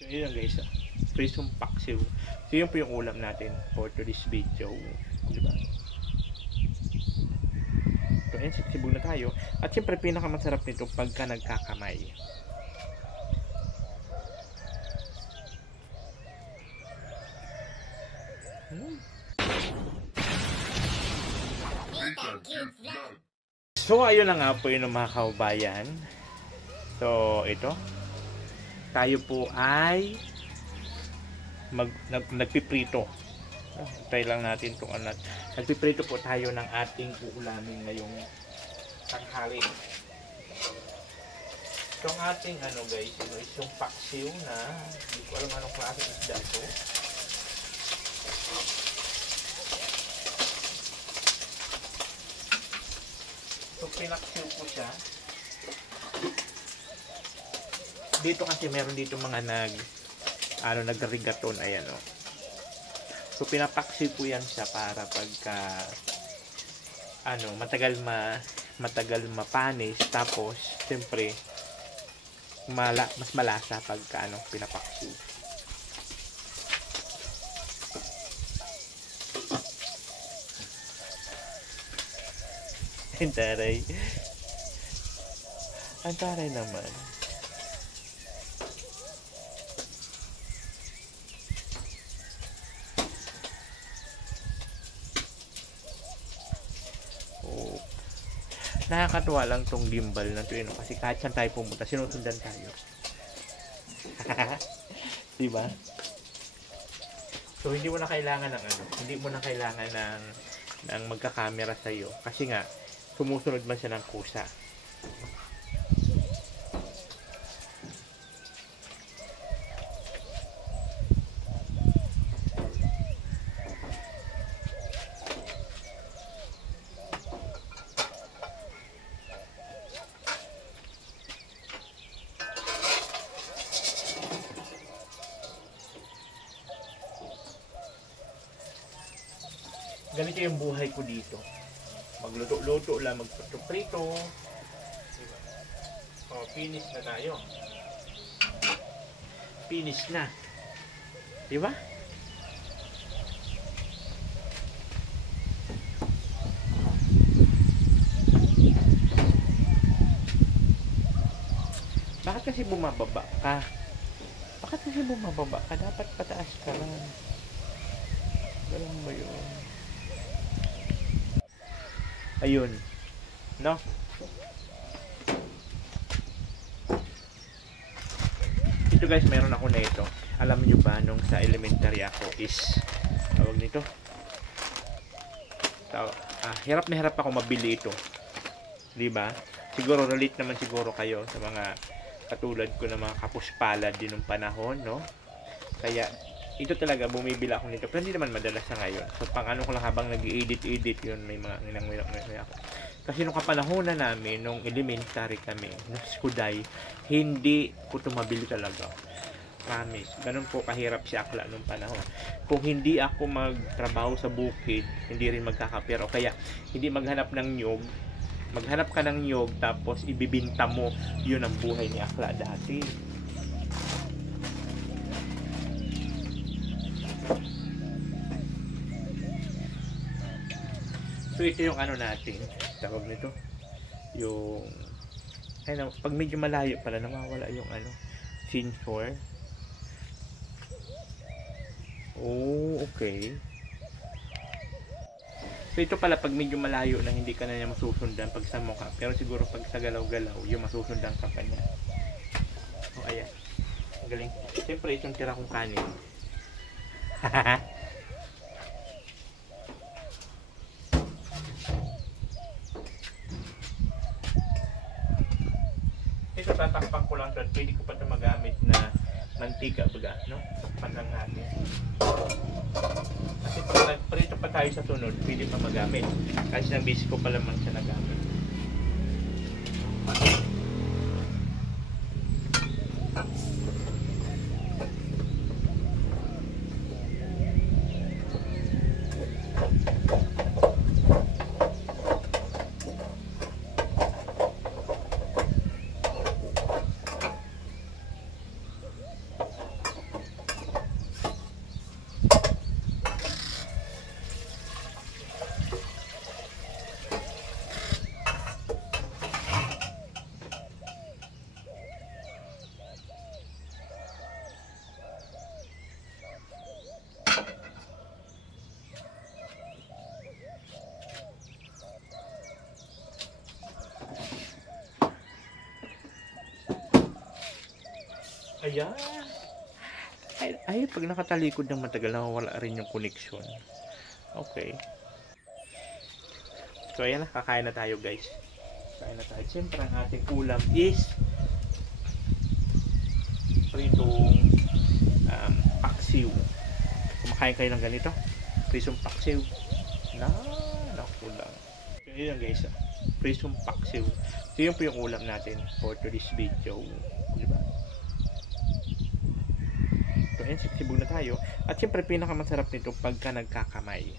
So yun guys, prisong paksiw. So yun po yung ulam natin for today's video, diba? So yun, sibog na tayo. At syempre pinakamasarap nito pagka nagkakamay. So ayun na nga po yun mga kaubayan. So ito, tayo po ay nagpiprito. Try lang natin itong anak. Nagpiprito po tayo ng ating uulamin ngayong tanghali. Itong ating ano guys, is yung paksiw na hindi ko alam anong klase isda ito. So pinaksiw ko siya. Dito kasi meron dito mga nagrigaton, ayan o. So pinapaksiw ko yan siya para pagka matagal mapanis, tapos siyempre mas malasa pagka pinapaksiw. Ang taray naman. Nakakatuwa lang tong gimbal na to, kasi kahit saan tayo pumunta, sinusundan tayo. Diba? So hindi mo na kailangan ng magka-camera sa iyo, kasi nga sumusunod man siya ng kusa. Ganito yung buhay ko dito. Magluto-luto lang, magprito-prito. Diba? Oh, finish na tayo. Finish na. Diba? Bakit kasi bumababa ka? Dapat pataas ka lang. Galang ba yun? Ayun. No? Ito guys, meron ako na ito. Alam niyo ba, nung sa elementary ako is, tawag nito, hirap na hirap ako mabili ito. Diba? Siguro relate naman siguro kayo sa mga katulad ko na mga kapuspalad din ng panahon, no? Kaya ito talaga, bumibila ako nito. Pero hindi naman madalas na ngayon. So, pang ano ko lang habang nag-edit yun, may mga nginang ako. Kasi nung kapanahonan namin, nung elementary kami, nung skuday, hindi ko tumabili talaga. Promise. Ganun po kahirap si Akla nung panahon. Kung hindi ako magtrabaho sa bukid, hindi rin magkakapera. O kaya, hindi maghanap ng nyog. Maghanap ka ng nyog, tapos ibibinta mo. Yun ang buhay ni Akla dati. So ito yung ano natin, tawag nito, yung pag medyo malayo pala nawawala yung sensor. Oh, okay. So ito pala pag medyo malayo na hindi ka na niya masusundan pag sa mukha, pero siguro pag sa galaw-galaw yung masusundan ka pa niya. Oh, ayan. Galing. Siyempre itong tira kong kanin. Ito tatakpan ko lang ito at pwede ko pa ito magamit na mantika baga, no? Takpan lang natin. Kasi pag nagprito pa tayo sa sunod, pwede pa magamit. Kasi nang busy ko pa lamang siya nagamit. Ayan. Ay, pag nakatalikod ng matagal, nawawala rin yung connection. Okay. So, ayan na. Kakain na tayo, guys. Kakain na tayo. Siyempre, ang ating ulam is pritong paksiw. Kumakain kayo ng ganito. Pritong paksiw. Naku lang. Ayan, guys. Pritong paksiw. So, yun po yung ulam natin for today's video. Diba? So, ayan, siksibog na tayo. At siyempre, pinakamasarap nito pagka nagkakamay.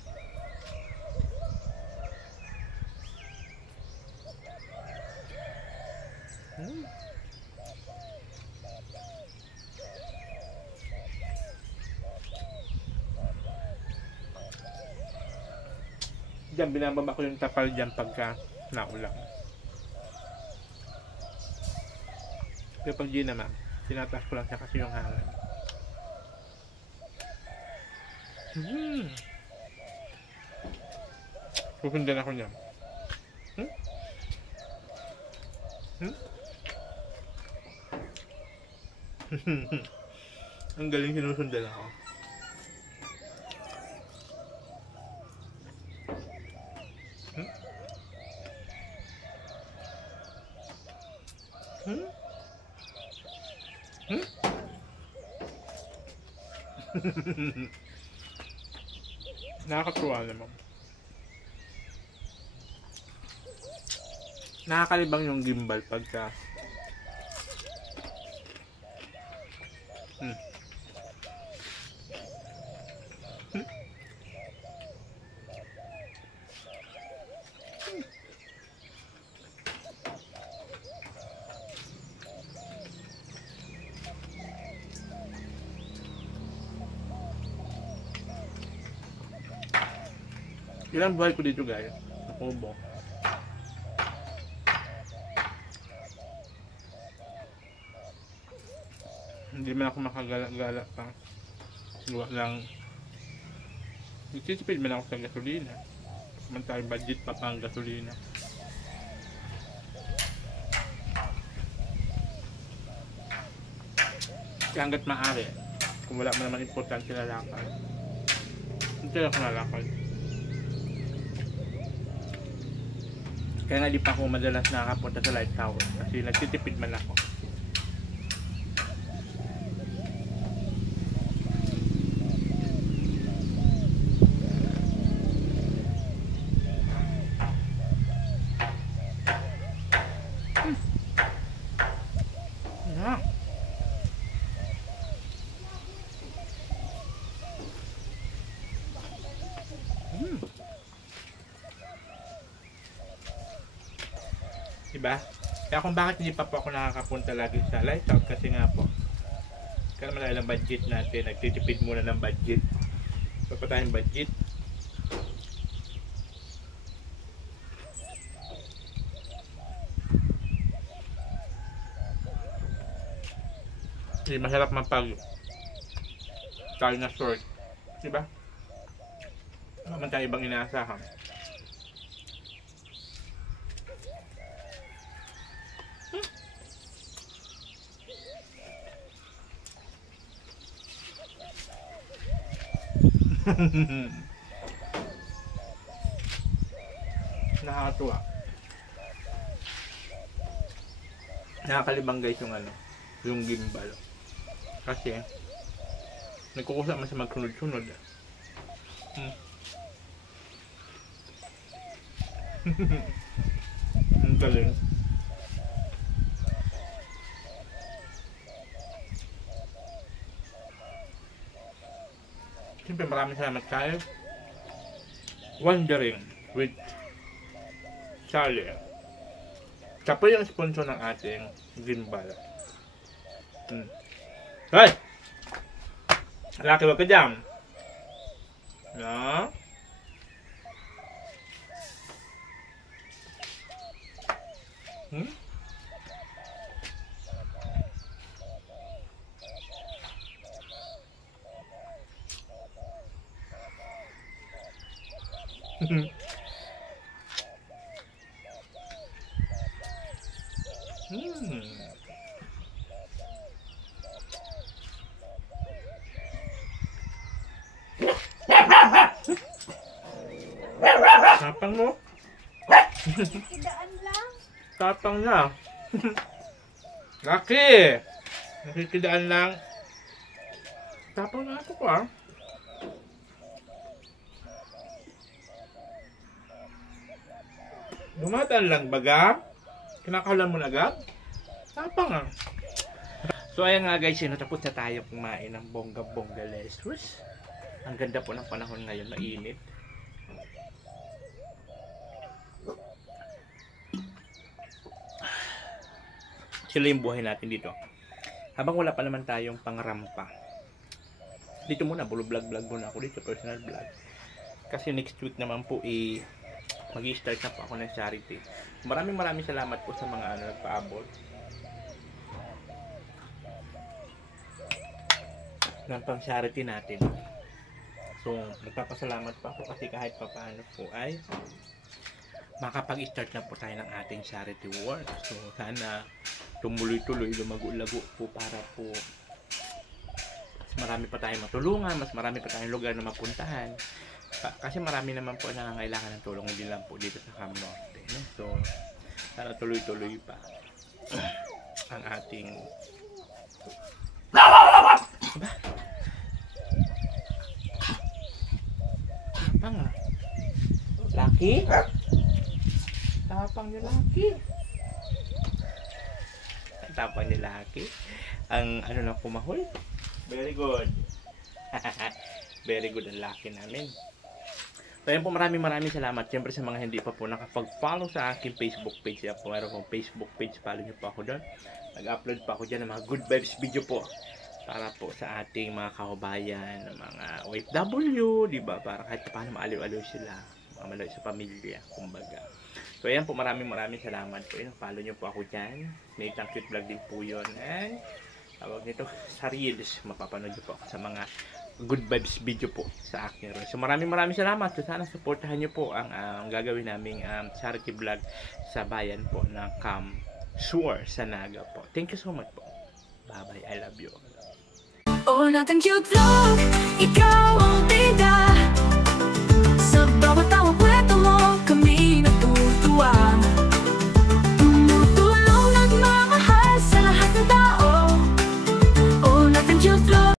Diyan, binababa ko yung tapal dyan pagka naulang. Pero pag di naman, tinataas ko lang siya kasi yung hangin. Susundan ako niyan. Ang galing sinusundan ako. Nakakatuwa naman. Nakakalibang yung gimbal pagka ilang buhay ko dito, guys. Nakubo. Hindi man ako makagala-gala pa. Gawa lang. Nagtitipid man ako sa gasolina. Samantala budget pa pang gasolina. Kaya hanggat maaari, kung wala man naman importante na lakad, hindi ako nalakad. Kaya nga di pa ako madalas nakakapunta sa light tower kasi nagtitipid man ako. Diba? Kaya kung bakit hindi pa po ako nakakapunta lagi sa Lighthouse kasi nga po kaya naman dahil ang budget natin, nagtitipid muna ng budget. Papatayin budget. Hindi masarap mapag tayo na short. Diba? Naman tayo ibang inaasahan. Nakakatuwa. Nakakalibang guys yung yung gimbal. Kasi nagkukusa man sa magsunod-sunod. Ang galing. Siyempre maraming salamat tayo. Wondering with Charlie. Siya po yung sponsor ng ating gimbal. Hey! Laki, wag ka dyan. No? Tapang mo. Kidaan lang. Tapang na. Laki! Nakikidaan lang. Tapang na ito ko ah. Dumadaan lang baga. Kinakalan mo na agad. Tapang ah. So ayan nga guys, natapos na tayo kumain ng bongga-bongga lessons. Ang ganda po ng panahon ngayon, mainit. Sila yung buhay natin dito. Habang wala pa naman tayong pangrampa. Dito muna, vlog muna ako dito, personal vlog. Kasi next week naman po mag-i-start na po ako ng charity. Maraming salamat po sa mga nagpaabot ng pang-charity natin. So, nagpapasalamat pa ako kasi kahit pa paano po ay makapag-start na po tayo ng ating charity work. So, sana tumuloy-tuloy, lumago-lago po para po mas marami pa tayong matulungan, mas marami pa tayong lugar na mapuntahan. Kasi marami naman po nangangailangan ng tulong, hindi lang po dito sa Cam Norte. No? So, sana tuloy-tuloy pa ang ating Tapang ah. Laki? Tapang ni Laki. Tapang ni Laki. Ang ano lang kumahol. Very good. Very good ang Laki namin. So yun po, maraming salamat. Siyempre sa mga hindi pa po nakapag-follow sa aking Facebook page. Yan po, meron pong Facebook page. Follow nyo po ako doon. Nag-upload pa ako dyan ng mga good vibes video po. Para po sa ating mga kababayan, mga OFW, di ba? Para kahit paano maaliw-aliw sila, mamalaw sa pamilya, kumbaga. So ayan po, maraming salamat po. Follow nyo po ako dyan. May cute vlog din po yun. And tawag nito sa Reels. Mapapanood nyo po ako sa mga good vibes video po sa akin. So maraming salamat. So sana supportahan nyo po ang gagawin naming charity vlog sa bayan po ng Cam Sur sa Naga po. Thank you so much po. Bye bye. I love you. Oh, natin cute vlog, ikaw